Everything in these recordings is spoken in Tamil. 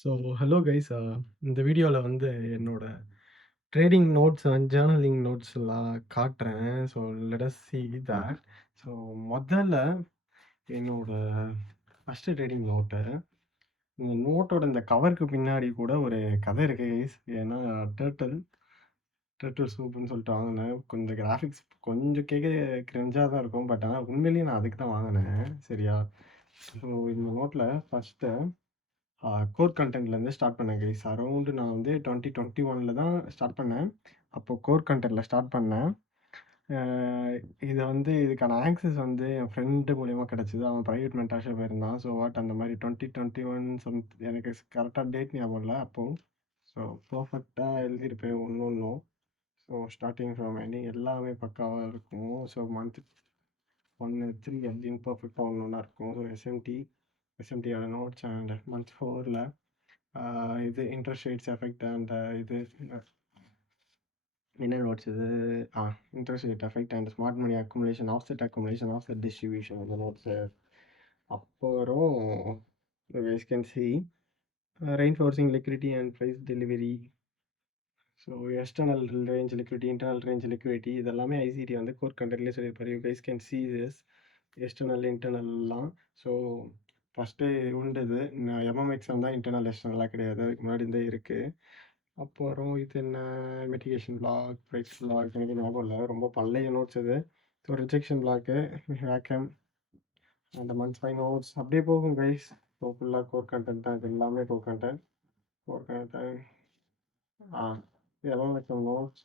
So hello guys. இந்த வீடியோவில் வந்து என்னோட ட்ரேடிங் நோட்ஸ் அண்ட் ஜேர்னலிங் நோட்ஸ்லாம் காட்டுறேன். So let us see that. So முதல்ல என்னோட ஃபஸ்ட்டு ட்ரேடிங் நோட்டு, இந்த நோட்டோட இந்த கவருக்கு பின்னாடி கூட ஒரு கதை இருக்குது கைஸ். ஏன்னா டர்ட்டில் சூப்புன்னு சொல்லிட்டு வாங்கினேன். கொஞ்சம் கிராஃபிக்ஸ் கொஞ்சம் கேட்க கிரிஞ்சாக தான் இருக்கும், பட் ஆனால் உண்மையிலேயே நான் அதுக்கு தான் வாங்கினேன். சரியா? ஸோ இந்த நோட்டில் ஃபஸ்ட்டு கோர் கண்டென்ட்லேருந்து ஸ்டார்ட் பண்ணேன் கைஸ். அரௌண்டு நான் வந்து 2021 தான் ஸ்டார்ட் பண்ணேன். அப்போது கோர் கண்டென்ட்டில் ஸ்டார்ட் பண்ணேன். இதை வந்து இதுக்கான ஆக்சஸ் வந்து என் ஃப்ரெண்டு மூலிமா கிடச்சிது. அவன் ப்ரைவேட் மென்டார்ஷிப் இருந்தான். ஸோ வாட் அந்த மாதிரி 2021 எனக்கு கரெக்டாக டேட் ஞாபகம் இல்லை அப்போது. ஸோ பர்ஃபெக்டாக எழுதியிருப்பேன் ஒன்று ஒன்றும். ஸோ ஸ்டார்டிங் ஃப்ரம் எனி எல்லாமே பக்காவாக இருக்கும். ஸோ மந்த் 1 3 அப்படின்னு பர்ஃபெக்டாக ஒன்று ஒன்றா இருக்கும். ஸோ எஸ்எம்டியோட நோட்ஸ் அண்ட் மந்த் 4ல் இது இன்ட்ரெஸ்ட் ரேட்ஸ் எஃபெக்ட் அண்ட் இது என்ன நோட்ஸ் இது interest rate effect and smart money accumulation, offset distribution இந்த நோட்ஸு. அப்புறம் guys can see reinforcing liquidity and price delivery. So external range liquidity, internal range liquidity இதெல்லாமே ஐசிடி வந்து கோர் கண்டென்ட்லேயே சொல்லியிருப்பாரு. You guys can see this external இன்டர்னல்லாம். ஸோ ஃபஸ்ட்டு உண்டுது எம்எம்எக்ஸ்எம் தான் இன்டர்னல், எக்ஸ்டர்னலாக கிடையாது. அதுக்கு முன்னாடி இருந்தே இருக்குது. அப்புறம் இது என்ன மிட்டிகேஷன் பிளாக், ப்ரைஸ் பிளாக், எனக்கு ஞாபகம் இல்லை, ரொம்ப பழைய நோட்ஸ் இது. ஸோ ரிஜெக்ஷன் பிளாக்கு, வேக்கம் அந்த மந்த் 5 நோட்ஸ் அப்படியே போகும் கைஸ். ஸோ ஃபுல்லாக கோர் கண்டென்ட் தான், இது எல்லாமே கோர் கண்டென்ட். எம்எம்எக்ஸ்எம் நோட்ஸ்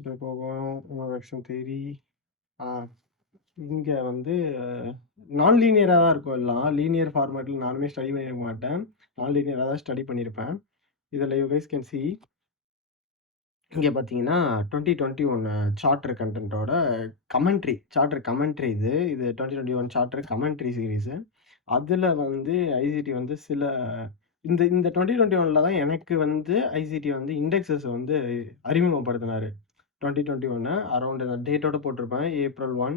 இது போகும். எம்எம்எக்ஸ்எம் தேரி இங்கே வந்து நான் லீனியராக தான் இருக்கும் எல்லாம். லீனியர் ஃபார்மேட்டில் நானுமே ஸ்டடி பண்ணியிருக்க மாட்டேன், நான் லீனியராக தான் ஸ்டடி பண்ணியிருப்பேன். இதில் யூ கைஸ் கேன் see இங்கே பார்த்தீங்கன்னா 2021 சார்ட்டர் கண்டென்ட்டோட கமெண்ட்ரி, சார்ட்டர் கமெண்ட்ரி இது 2021 சார்ட்டர் கமெண்ட்ரி சீரீஸு. அதில் வந்து ஐசிடி வந்து சில இந்த 2021 தான் எனக்கு வந்து ஐசிடி வந்து இண்டெக்ஸஸ் வந்து அறிமுகப்படுத்தினார். 2021 அரௌண்ட் அந்த டேட்டோட போட்டிருப்பேன், April 1,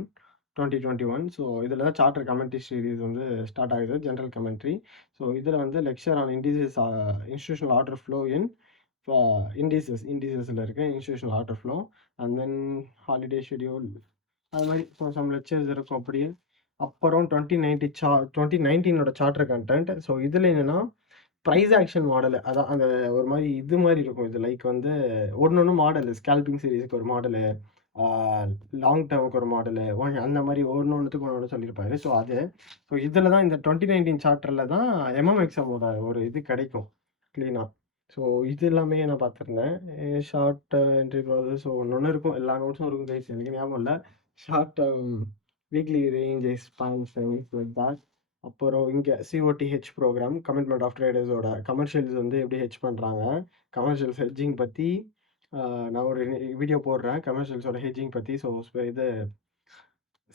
2021. ஸோ இதில் தான் சார்ட்டர் கமெண்ட்ரி சீரீஸ் வந்து ஸ்டார்ட் ஆகுது, ஜென்ரல் கமெண்ட்ரி. ஸோ இதில் வந்து lecture on indices, institutional order flow in இண்டிசஸில் இருக்க institutional order flow and then holiday schedule, அது மாதிரி சம் லெக்சர்ஸ் இருக்கும் அப்படியே. அப்புறம் 2019 சார்ட்டர் கண்டென்ட். ஸோ இதில் என்னென்னா ப்ரைஸ் ஆக்ஷன் மாடல், அதான் அந்த ஒரு மாதிரி இது மாதிரி இருக்கும். இது லைக் வந்து ஒன்று மாடல், ஸ்கேல்பிங் சீரீஸுக்கு ஒரு மாடலு, லாங் டேர்முக்கு ஒரு மாடலு, அந்த மாதிரி ஒன்றுத்துக்கு ஒன்று சொல்லியிருப்பாரு. ஸோ ஸோ இதில் தான் இந்த 2019 சார்ட்டரில் தான் எம்எம்எக்ஸ்எம்மோட ஒரு இது கிடைக்கும் க்ளீனாக. ஸோ இது எல்லாமே நான் பார்த்துருந்தேன். ஷார்ட் என்ட்ரி ப்ராசஸ், ஸோ ஒன்று இருக்கும், எல்லா நோட்ஸும் இருக்கும் கைஸ், எனக்கு ஞாபகம் இல்லை. Short weekly range expands like that. அப்புறம் இங்கே சிஓடிஹெச் ப்ரோக்ராம், கமிட்மெண்ட் ஆஃப் ட்ரேடர்ஸோட கமர்ஷியல்ஸ் வந்து எப்படி ஹெச் பண்ணுறாங்க, கமர்ஷியல்ஸ் ஹெட்ஜிங் பற்றி நான் ஒரு வீடியோ போடுறேன் கமர்ஷியல்ஸோட ஹெட்ஜிங் பற்றி. ஸோ இது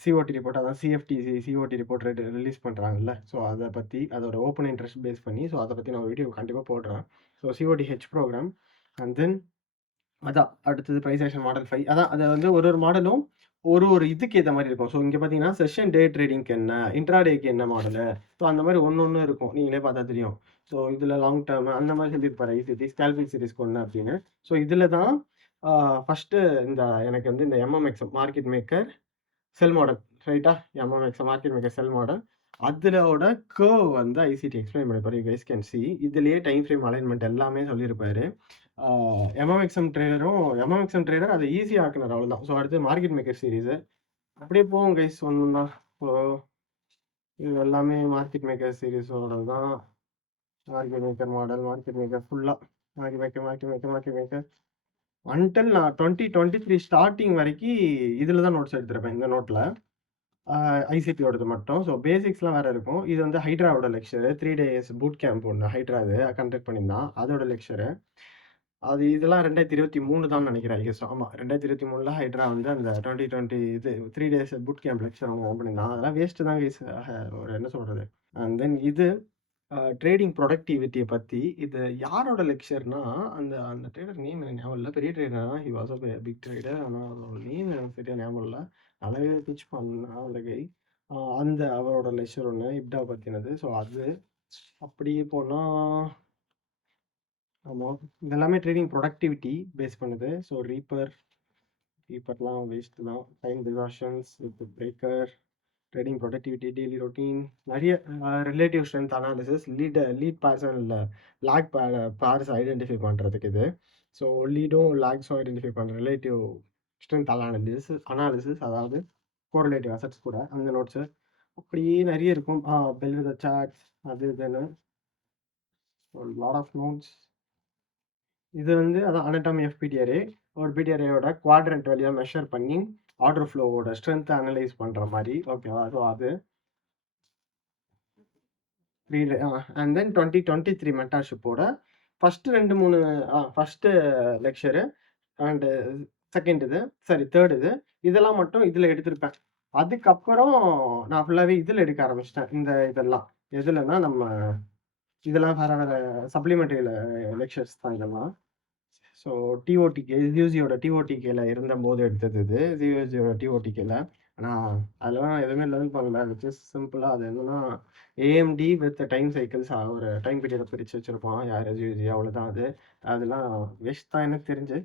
சிஓடி ரிப்போர்ட், அதான் சிஎஃப்டிசி சிஓடி ரிப்போர்ட் ரிலீஸ் பண்ணுறாங்கல்ல, ஸோ அதை பற்றி, அதோட ஓப்பன் இன்ட்ரெஸ்ட் பேஸ் பண்ணி, ஸோ அதை பற்றி நான் வீடியோ கண்டிப்பாக போடுறேன். ஸோ சிஓடிஹெச் ப்ரோக்ராம் அண்ட் தென் அதான் அடுத்தது ப்ரைஸ் ஆக்ஷன் மாடல் 5. அதான் அதை வந்து ஒரு மாடலும் ஒரு இதுக்கு ஏற்ற மாதிரி இருக்கும். ஸோ இங்கே பார்த்தீங்கன்னா செஷன் டே ட்ரேடிங்க்கு என்ன, இன்ட்ராடேக்கு என்ன மாடலு, ஸோ அந்த மாதிரி ஒன்று இருக்கும், நீங்களே பார்த்தா தெரியும். ஸோ இதில் லாங் டேர்ம் அந்த மாதிரி சொல்லியிருப்பாரு ஐசிடி, ஸ்கேல்பிங் சீரிஸ்க்கு ஒன்று அப்படின்னு. ஸோ இதில் தான் ஃபஸ்ட்டு எனக்கு வந்து இந்த எம்எம்எக்ஸ் மார்க்கெட் மேக்கர் செல் மாடல், ரைட்டா, எம்எம்எக்ஸ் மார்க்கெட் மேக்கர் செல் மாடல், அதோட கர்வ் வந்து ஐசிடி எக்ஸ்பிளைன் பண்ணியிருப்பாரு. யூ கைஸ் கேன் see இதுலேயே டைம் ஃப்ரேம் அலைன்மெண்ட் எல்லாமே சொல்லியிருப்பாரு. எம்எம்எக்ஸ்எம் ட்ரேடர் அதை ஈஸியாக ஆக்குனார், அவ்வளோதான். ஸோ அடுத்து மார்க்கெட் மேக்கர் சீரீஸு அப்படியே போகும் கைஸ் ஒன்றுன்னா. ஸோ இது எல்லாமே மார்க்கெட் மேக்கர் சீரீஸோட தான். Market maker model, market maker ஃபுல்லாக மார்க்கெட் மேக்கர் அன்டில் நான் 2023 ஸ்டார்டிங் வரைக்கும் இதில் தான் நோட்ஸ் எடுத்திருப்பேன், இந்த நோட்டில் ஐசிடியோடது மட்டும். ஸோ பேசிக்ஸ்லாம் வேறு இருக்கும். இது வந்து ஹைட்ராவோட லெக்சரு, 3 days பூட் கேம்ப் ஒன்று ஹைட்ரா இது கண்டக்ட் பண்ணியிருந்தான், அதோட லெக்சரு. இதெல்லாம் 2023 தான் நினைக்கிறேன் ஐஎஸ். ஆமாம், 2023 ஹைட்ரா வந்து அந்த 2020 இது 3 days பூட் கேம்ப் லெக்சர் அவங்க ஓப்பன் பண்ணியிருந்தான். அதெல்லாம் வேஸ்ட்டு தான் கைஸ், ஒரு என்ன சொல்கிறது. அண்ட் தென் இது ட்ரேடிங் ப்ரொடக்டிவிட்டியை பற்றி. இது யாரோட லெக்சர்னா, அந்த ட்ரேடர் நேம் எனக்கு ஞாபகம் இல்லை, பெரிய ட்ரேடர் தான், he was a big trader, ஆனால் அதோட நேம் எனக்கு சரியாக ஞாபகம் இல்லை. நல்லாவே பிச் பண்ணான் அந்த கை. அவரோட லெக்சர் ஒன்று இப்டா பற்றினது. ஸோ அது அப்படியே போனா ஆமா. இது எல்லாமே ட்ரேடிங் ப்ரொடக்டிவிட்டி பேஸ் பண்ணுது. ஸோ ரீப்பர்லாம் வேஸ்ட் தான். Time distortions with breaker, trading productivity, daily routine, நிறைய relative strength analysis, lead pairs and lag pairs identify பண்ணுறதுக்கு இது. ஸோ லீடும் லேக்ஸும் ஐடென்டிஃபை பண்ணுற ரிலேட்டிவ் ஸ்ட்ரென்த் அனாலிசிஸ், அதாவது கோரிலேட்டிவ் அசட்ஸ் கூட அந்த நோட்ஸு அப்படியே நிறைய இருக்கும். பெல் வித் சார்ட்ஸ் அது இதுன்னு லாட் ஆஃப் நோட்ஸ். இது வந்து அதான் அனட்டாமி ஆஃப் பிடிஆர்ஏ. ஒரு பிடிஆர்ஏயோட குவாட்ரண்ட் வழியாக மெஷர் பண்ணி ஆர்டர் ஃப்ளோவோட ஸ்ட்ரென்த்தை அனலைஸ் பண்ணுற மாதிரி. ஓகேவா? ஸோ அது அண்ட் தென் 2023 மென்டார்ஷிப்போட first 2-3 first lecture and second third இதெல்லாம் மட்டும் இதில் எடுத்திருப்பேன். அதுக்கப்புறம் நான் ஃபுல்லாகவே இதில் எடுக்க ஆரம்பிச்சிட்டேன். இதெல்லாம் எதுலன்னா நம்ம இதெல்லாம் வேறு சப்ளிமெண்ட்ரியில் லெக்சர்ஸ் தான் இதெல்லாம். ஸோ டிஓடிகே யூசியோட டிஓடிகேல இருந்தபோது எடுத்தது யூசியோட டிஓடிகேல. ஆனால் அதெல்லாம் எதுவுமே லேர்ன் பண்ணல. விச் இஸ் சிம்பிளாக அது என்னன்னா ஏஎம்டி வித் டைம் சைக்கிள்ஸ் ஒரு டைம் பீரியடை பிரித்து வச்சுருப்பான் யார் யூசி, அவ்வளோதான். அதெல்லாம் வேஸ்ட் தான் எனக்கு தெரிஞ்சு.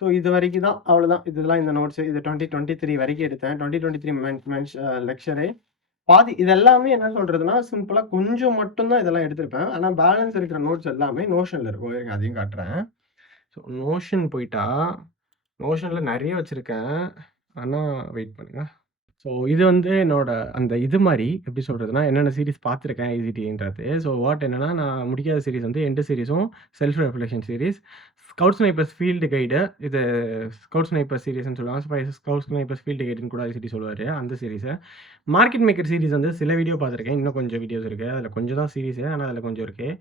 ஸோ இது வரைக்கும் தான், அவ்வளோதான். இதெல்லாம் இந்த நோட்ஸு இது 2023 வரைக்கும் எடுத்தேன். 2023 லெக்சரே பாதி. இது எல்லாமே என்ன சொல்கிறதுனா சிம்பிளாக கொஞ்சம் மட்டும்தான் இதெல்லாம் எடுத்திருப்பேன். ஆனால் பேலன்ஸ் இருக்கிற நோட்ஸ் எல்லாமே நோஷனில் இருக்கும். அதையும் காட்டுறேன். ஸோ நோஷன் போயிட்டா நோஷனில் நிறைய வச்சுருக்கேன். ஆனால் வெயிட் பண்ணுங்க. ஸோ இது வந்து என்னோட அந்த இது மாதிரி எப்படி சொல்கிறதுனா என்னென்ன சீரிஸ் பார்த்துருக்கேன் ஐசிடின்றது. ஸோ என்னென்னா நான் முடிக்காத சீரிஸ் வந்து எண்டு சீரிஸும் self reflection series, scout snipers field guide, இது ஸ்கவுட் ஸ்னைப்பர் சீரிஸ்னு சொல்லுவாங்க. ஸ்கவுட் ஸ்னைப்பர்ஸ் ஃபீல்டு கைடுன்னு கூட ஐசிடி சொல்லுவார். அந்த சீரிஸை மார்க்கெட் மேக்கர் சீரிஸ் வந்து சில வீடியோ பார்த்துருக்கேன். இன்னும் கொஞ்சம் வீடியோஸ் இருக்குது. அதில் கொஞ்சம் தான் சீரிஸு, ஆனால் அதில் கொஞ்சம் இருக்குது.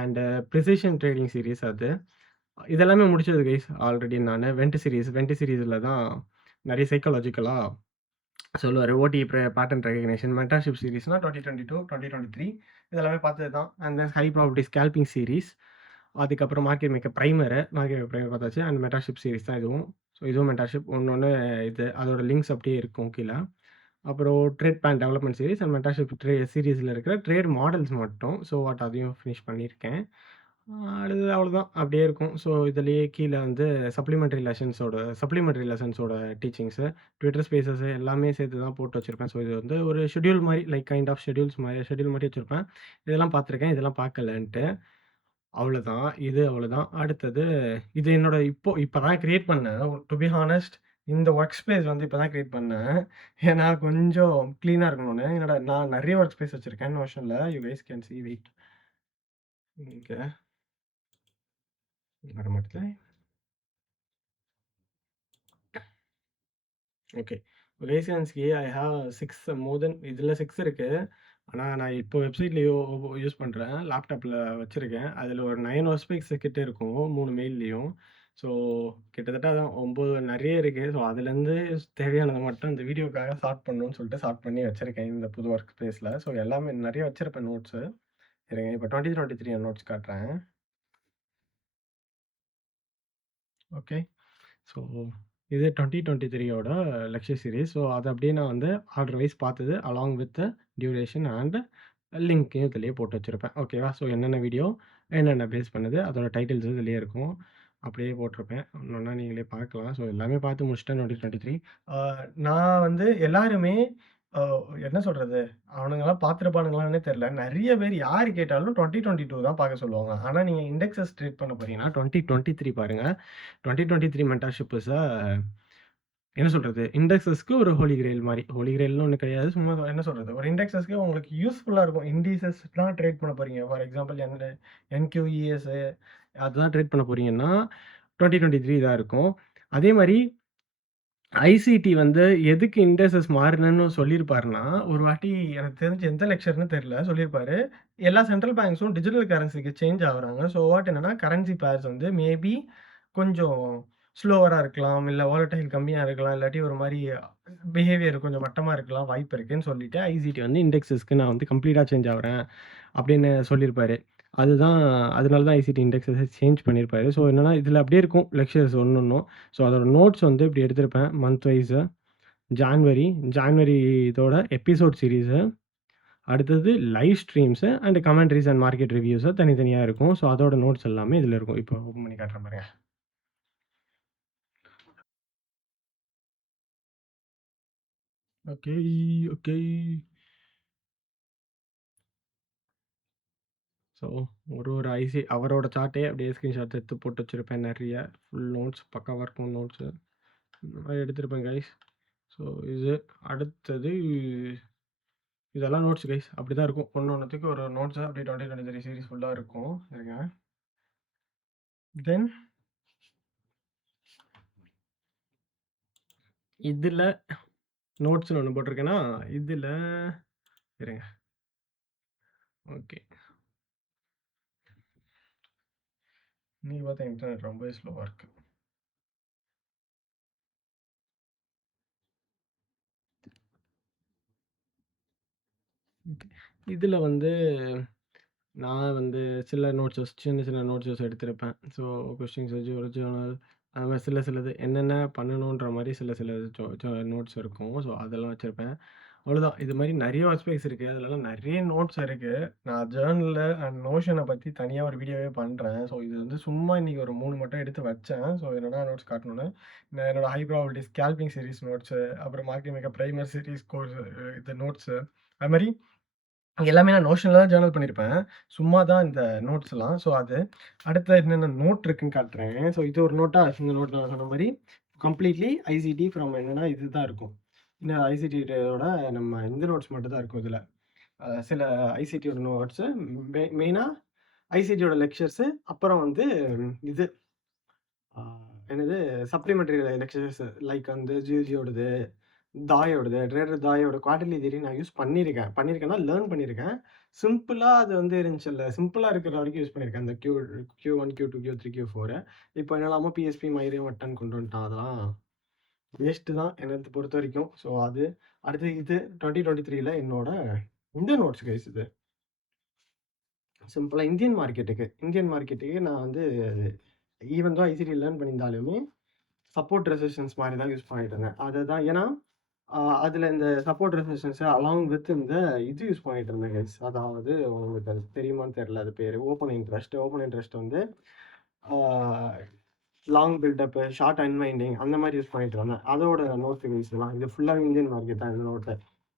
அண்ட் ப்ரிசிஷன் ட்ரேடிங் சீரிஸ் அது இதெல்லாமே முடிச்சது கைஸ் ஆல்ரெடி. நான் வெண்ட் சீரிஸில் தான் நிறைய சைக்காலஜிக்கலாக சொல்லுவார். ஓடி பேட்டர்ன் ரெகக்னேஷன் மென்டார்ஷிப் சீரிஸ்னால் 2022 2023 இதெல்லாமே பார்த்தது தான். And then high property scalping series, அதுக்கப்புறம் மார்க்கெட் மேக்கர் ப்ரைமர் பார்த்தாச்சு. அண்ட் மென்டார்ஷிப் சீரிஸ் தான் இதுவும். ஸோ இதுவும் மென்டார்ஷிப் ஒன்று இது அதோட லிங்க்ஸ் அப்படியே இருக்கும் கீழே. அப்புறம் trade plan development series and mentorship சீரிஸில் இருக்கிற ட்ரேட் மாடல்ஸ் மட்டும். ஸோ அதையும் ஃபினிஷ் பண்ணியிருக்கேன். அடுத்தது அவ்வளோதான் அப்படியே இருக்கும். ஸோ இதுலேயே கீழே வந்து சப்ளிமெண்ட்ரி லெசன்ஸோட டீச்சிங்ஸு, ட்விட்டர் ஸ்பேசஸ் எல்லாமே சேர்த்து தான் போட்டு வச்சுருப்பேன். ஸோ இது வந்து ஒரு ஷெட்யூல் மாதிரி, லைக் கைண்ட் ஆஃப் ஷெட்யூல் மாதிரி வச்சுருப்பேன். இதெல்லாம் பார்த்துருக்கேன், இதெல்லாம் பார்க்கலன்ட்டு. அவ்வளோதான். அடுத்தது இது என்னோட இப்போ தான் கிரியேட் பண்ணேன். டு பி ஹானஸ்ட் இந்த ஒர்க் ஸ்பேஸ் வந்து இப்போ தான் கிரியேட் பண்ணேன். ஏன்னா கொஞ்சம் க்ளீனாக இருக்கணும்னு. நான் நிறைய ஒர்க் ஸ்பேஸ் வச்சுருக்கேன் நோஷனில். You guys can see wait இங்கே வர மாட்டேது. ஓகே. வேகன்ஸ்கி ஐ ஹேவ் 6 மோர் தென் இதில் 6 இருக்குது. ஆனால் நான் இப்போ வெப்சைட்லேயோ யூஸ் பண்ணுறேன், லேப்டாப்பில் வச்சுருக்கேன். அதில் ஒரு 9 ஒர்க்ஸ்பேஸ் கிட்ட இருக்கும் 3 மெயில்லையும். ஸோ கிட்டத்தட்ட அதான் 9 நிறைய இருக்குது. ஸோ அதுலேருந்து தேவையானதை மட்டும் இந்த வீடியோக்காக ஷார்ட் பண்ணணும்னு சொல்லிட்டு ஷார்ட் பண்ணி வச்சுருக்கேன் இந்த புது ஒர்க் ஸ்பேஸில். ஸோ எல்லாமே நிறைய வச்சுருப்பேன் நோட்ஸு. சரிங்க, இப்போ 2023 நோட்ஸ் காட்டுறேன். ஓகே. ஸோ இது 2023யோட லெக்சர் சீரிஸ். ஸோ அது அப்படியே நான் வந்து ஆர்டர் வைஸ் பார்த்தது அலாங் வித் டியூரேஷன் அண்ட் லிங்க்கையும் இதுலேயே போட்டு வச்சுருப்பேன். ஓகேவா? ஸோ என்னென்ன வீடியோ என்னென்ன பேஸ் பண்ணுது அதோட டைட்டில்ஸ் இதுலேயே இருக்கும். அப்படியே போட்டிருப்பேன். ஒன்றா நீங்களே பார்க்கலாம். ஸோ எல்லாமே பார்த்து முடிச்சிட்டேன் 2023. நான் வந்து எல்லாருமே என்ன சொல்கிறது, அவனுங்கெல்லாம் பார்த்துருப்பானுங்களான்னே தெரில. நிறைய பேர் யார் கேட்டாலும் 2022 தான் பார்க்க சொல்லுவாங்க. ஆனால் நீங்கள் இண்டெக்ஸஸ் ட்ரேட் பண்ண போகிறீங்கன்னா 2023 பாருங்கள். 2023 மென்டார்ஷிப் இஸ் என்ன சொல்கிறது, இண்டெக்ஸஸ்க்கு ஒரு ஹோலி கிரெயில் மாதிரி. ஹோலி கிரெயில்னு ஒன்று கிடையாது, சும்மா என்ன சொல்கிறது, ஒரு இண்டெக்ஸஸ்க்கு உங்களுக்கு யூஸ்ஃபுல்லாக இருக்கும். இண்டீசஸ்லாம் ட்ரேட் பண்ண போகிறீங்க, ஃபார் எக்ஸாம்பிள் NQES அதுதான் ட்ரேட் பண்ண போகிறீங்கன்னா 2023 தான் இருக்கும். அதே மாதிரி ஐசிடி வந்து எதுக்கு இண்டெக்ஸஸ் மாறினு சொல்லியிருப்பாருன்னா, ஒரு வாட்டி எனக்கு தெரிஞ்சு எந்த லெக்சர்னு தெரில சொல்லியிருப்பாரு. எல்லா சென்ட்ரல் பேங்க்ஸும் டிஜிட்டல் கரன்சிக்கு சேஞ்ச் ஆகுறாங்க. ஸோ என்னன்னா கரன்சி பேர்ஸ் வந்து மேபி கொஞ்சம் ஸ்லோவராக இருக்கலாம், இல்லை வாலடைல் கம்மியாக இருக்கலாம், இல்லாட்டி ஒரு மாதிரி பிஹேவியர் கொஞ்சம் மட்டமாக இருக்கலாம் வாய்ப்பு இருக்குன்னு சொல்லிட்டு ஐசிடி வந்து இண்டெக்ஸஸ்க்கு நான் வந்து கம்ப்ளீட்டாக சேஞ்ச் ஆகிறேன் அப்படின்னு சொல்லியிருப்பாரு. அதனால தான் ஐசிடி இண்டெக்ஸஸை சேஞ்ச் பண்ணியிருப்பாரு. ஸோ என்னன்னா இதில் அப்படியே இருக்கும் லெக்சர்ஸ் ஒன்றும். ஸோ அதோட நோட்ஸ் வந்து இப்படி எடுத்திருப்பேன் மந்த் வைஸு. ஜான்வரி இதோட எபிசோட் சீரீஸு, அடுத்தது live streams and commentaries and market reviews தனித்தனியா இருக்கும். ஸோ, அதோட நோட்ஸ் எல்லாமே இதில இருக்கும். இப்போ ஓப்பன் பண்ணி காட்டுறேன் பாருங்க. Okay, okay. ஸோ, ஒரு அவரோட சார்ட்டே அப்படியே ஸ்கிரீன்ஷாட் எடுத்து போட்டு வச்சிருப்பேன் நெறைய. ஃபுல் நோட்ஸ் பக்காவா இருக்கும் நோட்ஸு. இந்த மாரி எடுத்திருப்பேன் கைஸ். ஸோ, இது அடுத்தது இதெல்லாம் நோட்ஸ் கைஸ். அப்படிதான் இருக்கும். ஒண்ணொண்ணுத்துக்கு ஒரு நோட்ஸா அப்படியே 2023 சீரிஸ் ஃபுல்லா இருக்கும். இருங்க. தென் இதுல நோட்ஸ்ன்னு ஒண்ணு போட்டிருக்கேனா, இதுல இருங்க. ஓகே. இன்னைக்கு பார்த்தா இன்டர்நெட் ரொம்பவே ஸ்லோவா இருக்கு. ஓகே. இதுல வந்து நான் வந்து சில சின்ன சின்ன நோட்ஸஸ் எடுத்திருப்பேன். ஸோ, கொஸ்டின்ஸ் வச்சு ஒரு ஜர்னல் அது மாரி சிலது என்னென்ன பண்ணணுன்ற மாரி சில ஜொ ஜொ நோட்ஸ் இருக்கும். ஸோ, அதெல்லாம் வச்சிருப்பேன். அவ்வளோதான். இது மாரி நெறைய ஒர்க் ஸ்பேஸ் இருக்கு. அதுலலாம் நெறைய நோட்ஸ் இருக்கு. நான் ஜர்னலு அண்ட் நோஷன பத்தி தனியா ஒரு வீடியோவே பண்றேன். ஸோ, இது வந்து சும்மா இன்னைக்கு ஒரு 3 மட்டும் எடுத்து வச்சேன். ஸோ, என்னென்ன நோட்ஸ் காட்டணும்னு, நான் என்னோட high probability scalping series notes, அப்புறம் market maker primer series course இது நோட்ஸு, அது மாரி எல்லாமே நான் நோஷன்ல தான் ஜர்னல் பண்ணியிருப்பேன். சும்மா தான் இந்த நோட்ஸ்லாம். ஸோ, அது அடுத்து என்னென்ன நோட் இருக்குன்னு காட்டுறேன். ஸோ, இது ஒரு நோட்டா, இந்த நோட் நான் சொன்ன மாரி கம்ப்ளீட்லி ஐசிடி ஃப்ரம் என்னன்னா இதுதான் இருக்கும். இந்த ஐசிடியோட நம்ம இந்த நோட்ஸ் மட்டும் தான் இருக்கும் இதுல. சில ஐசிடியோட நோட்ஸு மெயினா ஐசிடியோட லெக்சர்ஸு, அப்புறம் வந்து இது ஆ என்னது சப்ளிமெண்டரி லெக்சர்ஸ் லைக் வந்து ஜியோஜியோடது, தாயோடது, ட்ரேடர் தாயோட குவார்ட்டர்லி தியரி நான் யூஸ் பண்ணியிருக்கேன். பண்ணியிருக்கேன்னா லேர்ன் பண்ணியிருக்கேன். சிம்பிளா அது வந்து இருந்துச்சுல்ல, சிம்பிளா இருக்கிற வரைக்கும் யூஸ் பண்ணியிருக்கேன். அந்த Q1, Q2, Q3, Q4 இப்போ என்னலாமோ பிஎஸ்பி மைரே மட்டன் கொண்டு வந்துட்டான். அதெல்லாம் வேஸ்ட்டு தான் என்னத்த பொறுத்தவரைக்கும். ஸோ, அது அடுத்து இது 2023ல என்னோட இந்த நோட்ஸ் கைஸ் இது. சிம்பிளா இந்தியன் மார்க்கெட்டுக்கு நான் வந்து ஈவன் தோ ஐசிடி லேர்ன் பண்ணியிருந்தாலுமே சப்போர்ட் ரெசிஸ்டன்ஸ் மாரி தான் யூஸ் பண்ணிட்டு இருந்தேன். அதுதான் ஏன்னா, அதுல இந்த சப்போர்ட் ரெசிஸ்டன்ஸ் அலாங் வித் இந்த இது யூஸ் பண்ணிட்டு இருந்தேன் கைஸ். அதாவது உங்களுக்கு அது தெரியுமான்னு தெரியல. அது பேரு ஓப்பன் இன்ட்ரெஸ்ட். ஓப்பன் இன்ட்ரெஸ்ட் வந்து ஆ லாங் பில்டப், ஷார்ட் அன்வைண்டிங் அந்த மாரி யூஸ் பண்ணிட்டு இருந்தேன். அதோட நோட்ஸ் கைஸ் இதெல்லாம். இது ஃபுல்லா இந்தியன் மார்க்கெட் தான் இந்த நோட்டு.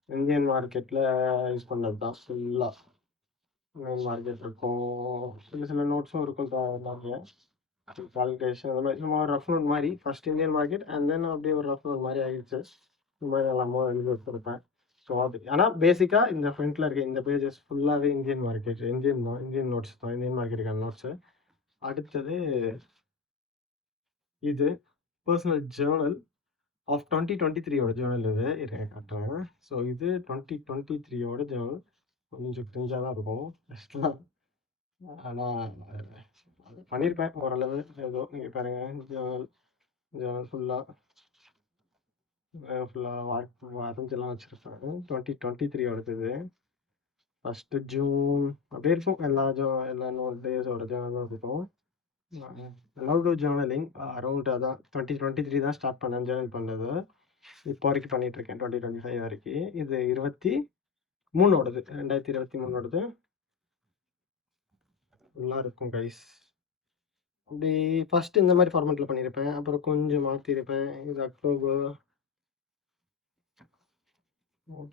இந்தியன் மார்க்கெட்ல யூஸ் பண்ணது தான் ஃபுல்லா. இந்தியன் மார்க்கெட் இருக்கும். சில நோட்ஸும் இருக்கும் நெறைய. கால்குலேஷன் அந்த மாதிரி சும்மா ஒரு ரஃப் நோட் மாதிரி first Indian market and then அப்படியே ஒரு ரஃப் நோட் மாதிரி ஆகிடுச்சு. இந்த மாதிரி எல்லாமே எழுதி வச்சிருப்பேன். ஸோ அது ஆனால் பேசிக்காக இந்த ஃப்ரண்ட்டில் இருக்க இந்த பேஜஸ் ஃபுல்லாகவே இந்தியன் மார்க்கெட் இந்தியன் நோட்ஸ் தான், இந்தியன் மார்க்கெட்டுக்கான நோட்ஸு. அடுத்தது இது பர்சனல் ஜேர்னல் ஆஃப் 2023யோட ஜேர்னல் இது இருங்க காட்டுறேன். ஸோ இது 2023யோட ஜேர்னல் கொஞ்சம் கிரிஞ்சாக தான் இருக்கும் ஃபஸ்ட்லாம். ஆனால் பண்ணியிருப்பேன் ஓரளவு ஏதோ. நீங்கள் பாருங்க ஜேர்னல் ஜேர்னல் ஃபுல்லாக வரைஞ்செல்லாம் வச்சுருப்பேன். 2023யோடது இது. ஃபஸ்ட்டு ஜூன் அப்படியே இருக்கும். எல்லா டேஸோட ஜேர்னலும் இருக்கும். லவ் டு ஜேர்னலிங் அரௌண்ட் அதான் 2023 தான் ஸ்டார்ட் பண்ணேன் ஜேர்னல் பண்ணது. இப்போ வரைக்கும் பண்ணிட்டு இருக்கேன் 2025 வரைக்கும். இது 23ஓடது 2023ஓடது ஃபுல்லாக இருக்கும் கைஸ். அப்படி ஃபர்ஸ்ட் இந்த மாதிரி ஃபார்மேட்டில் பண்ணியிருப்பேன். அப்புறம் கொஞ்சம் மாற்றிருப்பேன். இது அக்டோபர்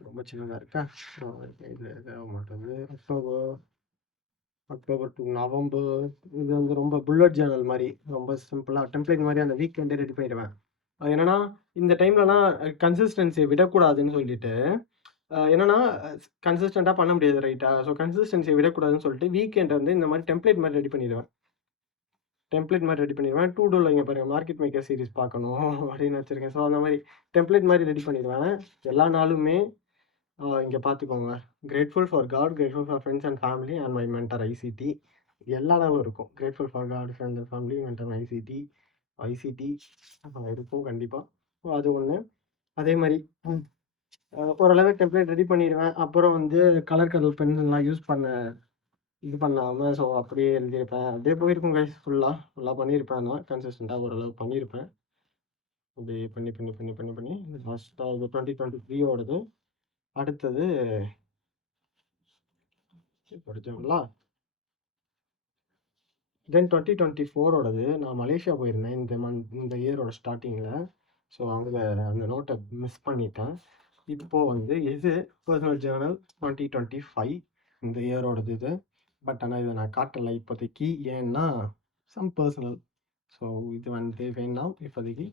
ரொம்ப சின்னதாக இருக்கா. இது இதாக மாட்டேங்குது. அக்டோபர் டு நவம்பர் இது வந்து ரொம்ப புல்லட் ஜேர்னல் மாதிரி ரொம்ப சிம்பிளாக டெம்ப்ளேட் மாதிரி அந்த வீக்கெண்டே ரெடி பண்ணிடுவேன். அது என்னன்னா இந்த டைம்லலாம் கன்சிஸ்டன்சி விடக்கூடாதுன்னு சொல்லிட்டு என்னன்னா கன்சிஸ்டண்ட்டாக பண்ண முடியாது ரைட்டா. ஸோ கன்சிஸ்டன்சியை விடக்கூடாதுன்னு சொல்லிட்டு வீக்கெண்ட் வந்து இந்த மாதிரி டெம்ப்ளேட் மாதிரி ரெடி பண்ணிடுவேன். டூ டூவில் இங்கே பாருங்கள் மார்க்கெட் மேக்கர் சீரிஸ் பார்க்கணும் அப்படின்னு வச்சுருக்கேன். ஸோ அந்த மாதிரி டெம்ப்ளேட் மாதிரி ரெடி பண்ணிடுவேன் எல்லா நாளுமே. இங்கே பார்த்துக்கோங்க. Grateful for God, grateful for friends and family and my mentor ICT. எல்லா நாளும் இருக்கும். Grateful for God, friends and family, mentor ICT இருக்கும் கண்டிப்பாக. ஸோ அது ஒன்று. அதே மாதிரி ஓரளவு டெம்ப்ளேட் ரெடி பண்ணிடுவேன். அப்புறம் வந்து கலர் பென்சில்லாம் யூஸ் இது பண்ணாமல் ஸோ அப்படியே எழுதியிருப்பேன். அப்படியே போயிருக்கும் கைஸ். ஃபுல்லாக பண்ணியிருப்பேன். நான் கன்சிஸ்டண்ட்டாக ஓரளவு பண்ணியிருப்பேன். அப்படியே பண்ணி லாஸ்ட்டாக 2023ஓடது. அடுத்தது இதோட ஜேர்னலா தென் 2024ஓடது நான் மலேசியா போயிருந்தேன் இந்த இயரோட ஸ்டார்டிங்கில். ஸோ அங்கே அந்த நோட்டை மிஸ் பண்ணிட்டேன். இப்போது வந்து இது பர்சனல் ஜேர்னல் 2025 இந்த இயரோடது இது. பட் ஆனால் இதை நான் காட்டலை இப்போதைக்கு, ஏன்னா சம் பர்சனல். ஸோ இது வந்து வேண்டாம் இப்போதைக்கு.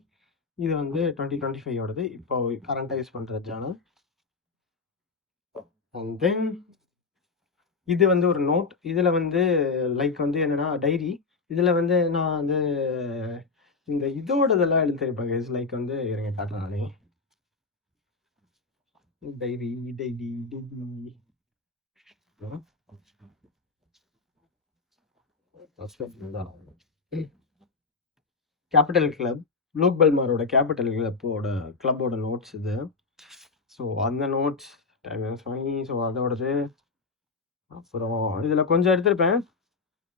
இது வந்து 2025ஓடது, இப்போ கரண்ட்டாக யூஸ் பண்ணுற ஜேர்னல். அண்ட் தென் இது வந்து ஒரு நோட். இதில் வந்து லைக் வந்து என்னென்னா டைரி. இதில் வந்து நான் வந்து இந்த இதோடதெல்லாம் எழுதிருப்பேன் கைஸ். லைக் வந்து இருங்க காட்டுறேன் நானே. Diary diary diary capital club, Luke பெல்மாரோட கேபிட்டல் கிளப்போட நோட்ஸ் இது. ஸோ அந்த நோட்ஸ் வாங்கி, ஸோ அதோடது. அப்புறம் இதில் கொஞ்சம் எடுத்திருப்பேன்,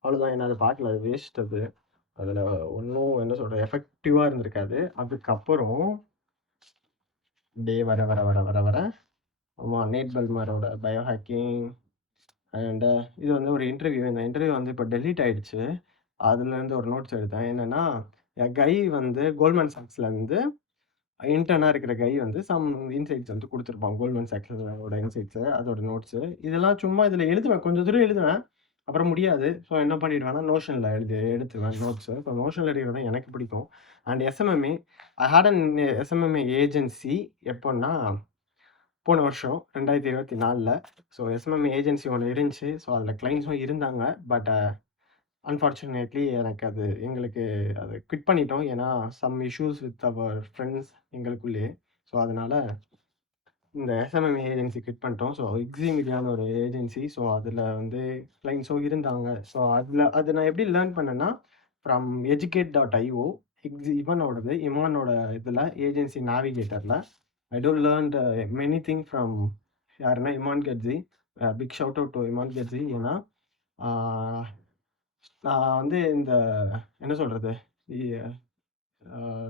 அவ்வளோதான். என்ன அதை பார்க்கல, அது வேஸ்ட். அதில் ஒன்றும் என்ன சொல்கிற எஃபெக்டிவாக இருந்திருக்காது. அதுக்கப்புறம் டே வர வர வர வர வர ஆமாம், நேட் பெல்மாரோட பயோ ஹேக்கிங். அண்ட் இது வந்து ஒரு இன்டர்வியூ. இந்த இன்டர்வியூ வந்து இப்போ டெலீட் ஆகிடுச்சு. அதுலேருந்து ஒரு நோட்ஸ் எடுத்தேன். என்னென்னா கை வந்து கோல்ட்மேன் சாக்ஸ்லேருந்து இன்டர்னாக இருக்கிற கை வந்து சம் இன்சைட்ஸ் வந்து கொடுத்துருப்பான். கோல்ட்மேன் சாக்ஸோட இன்சைட்ஸு, அதோட நோட்ஸு. இதெல்லாம் சும்மா இதில் எழுதுவேன், கொஞ்சம் தூரம் எழுதுவேன், அப்புறம் முடியாது. ஸோ என்ன பண்ணிடுவேன்னா நோஷனில் எடுத்துவேன் நோட்ஸு. இப்போ நோஷனில் எடுக்கிறது தான் எனக்கு பிடிக்கும். And SMMA, I hate an SMMA agency. எப்போன்னா போன வருஷம் 2024. ஸோ எஸ்எம்எம்ஏ ஏஜென்சி ஒன்று இருந்துச்சு. ஸோ அதில் கிளைண்ட்ஸும் இருந்தாங்க. பட் அன்ஃபார்ச்சுனேட்லி எங்களுக்கு அதை குவிட் பண்ணிட்டோம். ஏன்னா some issues with our friends எங்களுக்குள்ளே. ஸோ அதனால் இந்த எஸ்எம்எம்ஏ ஏஜென்சி குவிட் பண்ணிட்டோம். ஸோ எக்ஸி மீடியான்னு ஒரு ஏஜென்சி. ஸோ அதில் வந்து கிளைண்ட்ஸும் இருந்தாங்க. ஸோ அது நான் எப்படி லேர்ன் பண்ணேன்னா ஃப்ரம் educate.io, இமானோட இதில் ஏஜென்சி நேவிகேட்டரில் I don't learn many thing from யாருன்னா Iman Gadzhi. Big shout out to Iman Gadzhi. ஏன்னா நான் வந்து இந்த என்ன சொல்கிறது,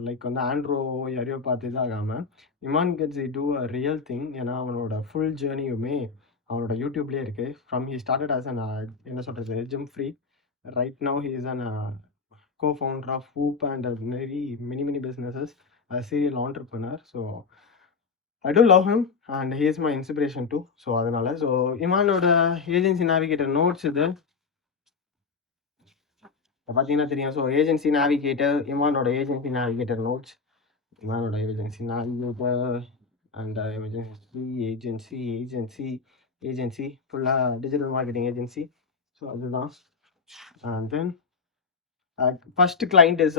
லைக் வந்து ஆண்ட்ரோ யாரையோ பார்த்து இதாகாமல் Iman Gadzhi do a real thing. ஏன்னா அவனோட ஃபுல் ஜேர்னியுமே அவனோட யூடியூப்லேயே இருக்குது. From he started as an என்ன சொல்கிறது gym free. Right now he is an co-founder of Whoop and many businesses, a serial entrepreneur. So I do love him and he is my inspiration too. So அதனால ஸோ இமானோட ஏஜென்சி நேவிகேட்டர் நோட்ஸ் இது பார்த்தீங்கன்னா தெரியும். ஸோ ஏஜென்சி நேவிகேட்டர், இமானோட ஏஜென்சி நேவிகேட்டர் நோட்ஸ், இமானோட ஏஜென்சி நேவிகேட்டர் அண்ட் ஏஜென்சி ஃபுல்லாக டிஜிட்டல் மார்க்கெட்டிங் ஏஜென்சி. ஸோ அதுதான். And then first client is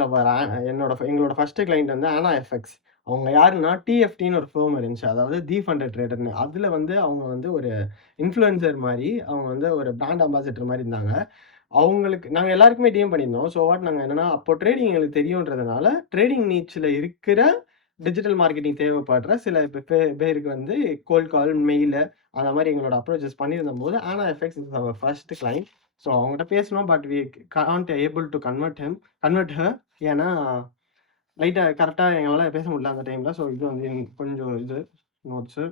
எங்களோட ஃபர்ஸ்ட் கிளைண்ட் வந்து ஆனா எஃப்எக்ஸ். அவங்க யாருன்னா டிஎஃப்டின்னு ஒரு ஃபேம் இருந்துச்சு, அதாவது தி ஃபண்டட் ட்ரேடர்னு. அதில் வந்து அவங்க வந்து ஒரு இன்ஃப்ளூயன்சர் மாதிரி, அவங்க வந்து ஒரு பிராண்ட் அம்பாசிடர் மாதிரி இருந்தாங்க. அவங்களுக்கு நாங்கள் எல்லாருக்குமே டிஎம் பண்ணியிருந்தோம். ஸோ நாங்கள் என்னென்னா அப்போ ட்ரேடிங் எங்களுக்கு தெரியுன்றதுனால ட்ரேடிங் நீச்சில் இருக்கிற டிஜிட்டல் மார்க்கெட்டிங் தேவைப்படுற சில பேருக்கு வந்து கோல்ட் கால், மெயில் அந்த மாதிரி எங்களோட அப்ரோச்சஸ் பண்ணியிருந்த போது ஆனா FX is our first client. So அவங்ககிட்ட பேசணும், but we can't able to convert her. ஏன்னா லைட்டாக கரெக்டாக எங்களால் பேச முடியல அந்த டைமில். ஸோ இது வந்து கொஞ்சம் இது நோட்ஸு,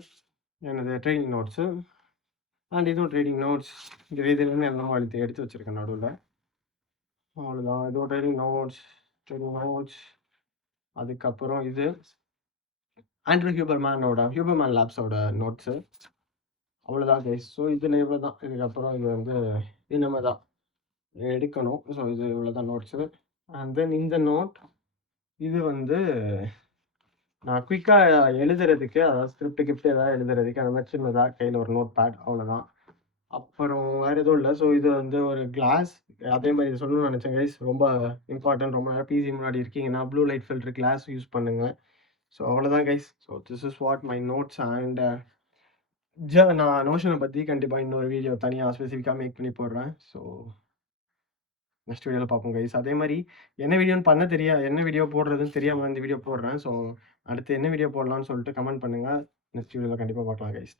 எனது ட்ரேடிங் நோட்ஸு அண்ட் இதுவும் ட்ரேடிங் நோட்ஸ். இதுலேருந்து என்னமோ எடுத்து வச்சுருக்கேன் நடுவில். அவ்வளோதான். இதுவும் ட்ரேடிங் நோட்ஸ். அதுக்கப்புறம் இது ஆண்ட்ரூ ஹியூபர்மேன் லேப்ஸோட நோட்ஸு. அவ்வளோதான் கைஸ். ஸோ இதில் இவ்வளோ தான். இதுக்கப்புறம் இது வந்து இனிமே தான் எடுக்கணும். ஸோ இது இவ்வளோ தான் நோட்ஸு. அண்ட் தென் இந்த நோட் இது வந்து நான் குயிக்காக எழுதுறதுக்கு, அதாவது ஸ்கிரிப்ட் ஏதாவது எழுதுறதுக்கு அந்த மாதிரி சின்னதாக கையில் ஒரு நோட் பேட், அவ்வளோதான். அப்புறம் வேறு எதுவும் இல்லை. ஸோ இது வந்து ஒரு கிளாஸ். அதே மாதிரி இது சொல்லணும்னு நினச்சேன் கைஸ், ரொம்ப இம்பார்ட்டன்ட். ரொம்ப நேரம் பிசி முன்னாடி இருக்கீங்கன்னா blue light filter class use பண்ணுங்கள். ஸோ அவ்வளோதான் guys. So this is what my notes. And நான் நோஷனை பற்றி கண்டிப்பாக இன்னொரு வீடியோ தனியாக ஸ்பெசிஃபிக்காக மேக் பண்ணி போடுறேன். ஸோ நெக்ஸ்ட் வீடியோவில் பார்ப்போம் கைஸ். அதே மாதிரி என்ன வீடியோ போடுறதுன்னு தெரியாமல் இந்த வீடியோ போடுறேன். ஸோ அடுத்து என்ன வீடியோ போடலாம்னு சொல்லிட்டு கமெண்ட் பண்ணுங்கள். நெக்ஸ்ட் வீடியோவில் கண்டிப்பாக பார்க்கலாம் கைஸ்.